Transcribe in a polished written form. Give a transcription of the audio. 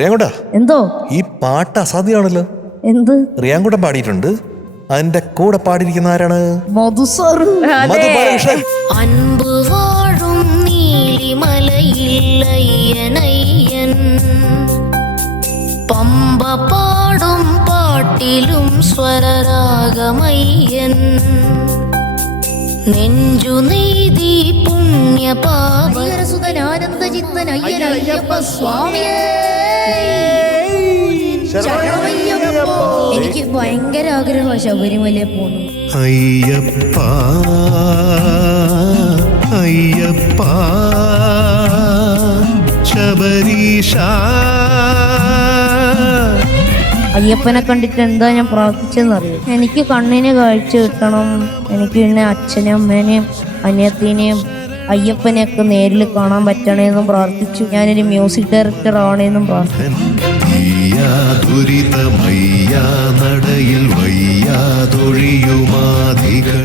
റിയാങ്കുട്ടാ, എന്തോ ഈ പാട്ട് അസാധ്യമാണല്ലോ. എന്ത് റിയാങ്കുട്ടൻ പാടിയിട്ടുണ്ട്, അതിന്റെ കൂടെ പാടിയിരിക്കുന്ന ആരാണ്? മധുസാറ്. മധു ബാലകൃഷ്ണൻ. അൻപ് വാഴും നീലിമലയിൽ അയ്യനയ്യൻ, പമ്പ പാടും പാട്ടിലും സ്വരരാഗമയ്യൻ, നെഞ്ചു നെയ്തി പുണ്യപാപസുതനാനന്ദചിത്തൻ അയ്യനയ്യപ്പ സ്വാമിയേ. എനിക്ക് ഭയങ്കര ആഗ്രഹമാണ് ശബരിമലയിൽ പോകണം. അയ്യപ്പ അയ്യപ്പ ശബരീശ. അയ്യപ്പനെ കണ്ടിട്ട് എന്താ ഞാൻ പ്രാർത്ഥിച്ചെന്നറിയാം. എനിക്ക് കണ്ണിന് കാഴ്ച കിട്ടണം. എനിക്ക് പിന്നെ അച്ഛനെയും അമ്മേനെയും അനിയത്തിനെയും അയ്യപ്പനെയൊക്കെ നേരിൽ കാണാൻ പറ്റണേന്നും പ്രാർത്ഥിച്ചു. ഞാനൊരു മ്യൂസിക് ഡയറക്ടർ ആവണേന്നും പ്രാർത്ഥിച്ചു. ദുരിതമയ്യ നടയിൽ വയ്യാതൊഴിയുമാധികൾ.